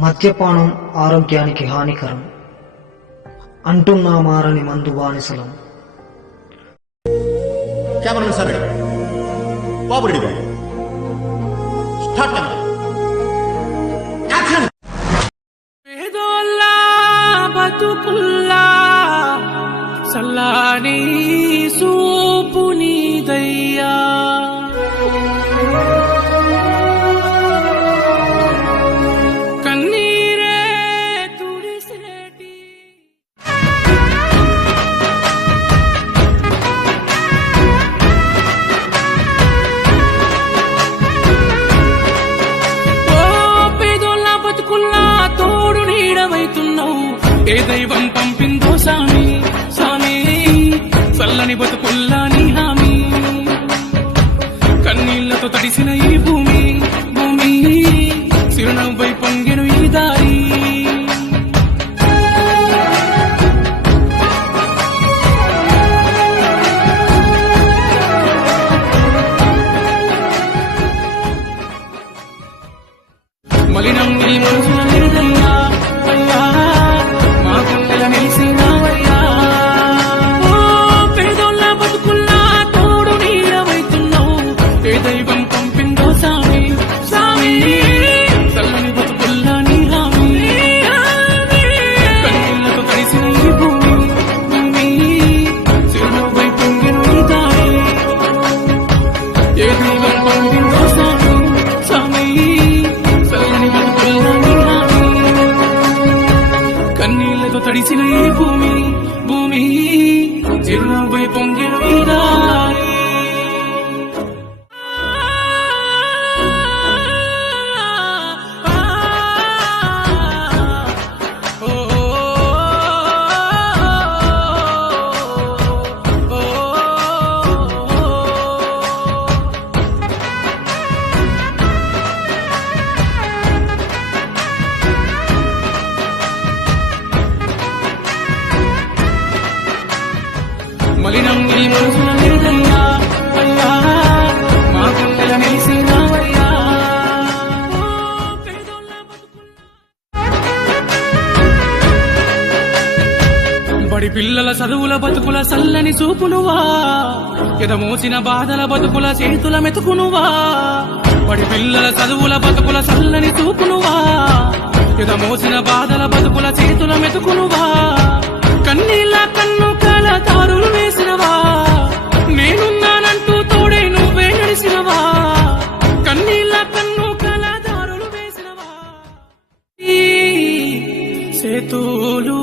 మద్యపానం ఆరోగ్యానికి హానికరం అంటున్నా మారని మందు బానిసలం. కెమెరామెన్ సార్ బాబు రెడీ బాబు స్టార్ట్ యాక్షన్. పేదోల్లా బతుకుల్లా సల్లాని సూపు నీదయ్యా, కన్నీరే తుడిసేటి ఓ పేదోల్లా బతుకుల్లా తోడు నీడవైతున్నావు. ఏ దైవం పంపిందో సామి సామి, చల్లని బతుకుల్లా నీ హామీ. కన్నీళ్లతో తడిసిన ఈ భూమి భూమి, చిరునవ్వై పొంగెను ఈ దారి. మలినం నీ మనసుల లేదయ్యా అయ్యా, మా గుండెల నిలిసినావయ్యా. ఓ పేదోళ్ళ బతుకుల్లా తోడు నీడవైతున్నావు. ఏ దైవం పంపిందో సామి సామి, చల్లని బతుకుల్లా నీ హామీ. కన్నీళ్లతో తడిసిన ఈ భూమి భూమి, చిరునవ్వై పొంగెను ఈ దారి. ఏ దైవం పంపిందో సామి సామి, చల్లని బతుకుల్లా నీ హామీ. కన్నీళ్లతో తడిసిన ఈ భూమి భూమి, చిరునవ్వై పొంగెను ఈ దారి. మలినం నీ మనసుల లేదయ్యా అయ్యా, మా గుండెల నిలిసినావయ్యా. బడి పిల్లల చదువుల బతుకుల సల్లని చూపునువా, ఎదమోసిన బాధల బతుకుల చేతుల మెతుకునువా. బడి పిల్లల చదువుల బతుకుల సల్లని చూపునువా, ఎదమోసిన బాధల బతుకుల చేతుల మెతుకునువా. కన్నీళ్ళ కన్ను కల దారులు వేసినవా, నేనున్నానంటూ తోడే నువ్వే నడిసినవా. కన్నీళ్ళ కన్ను కల దారులు వేసినవా, ఈ సేతులు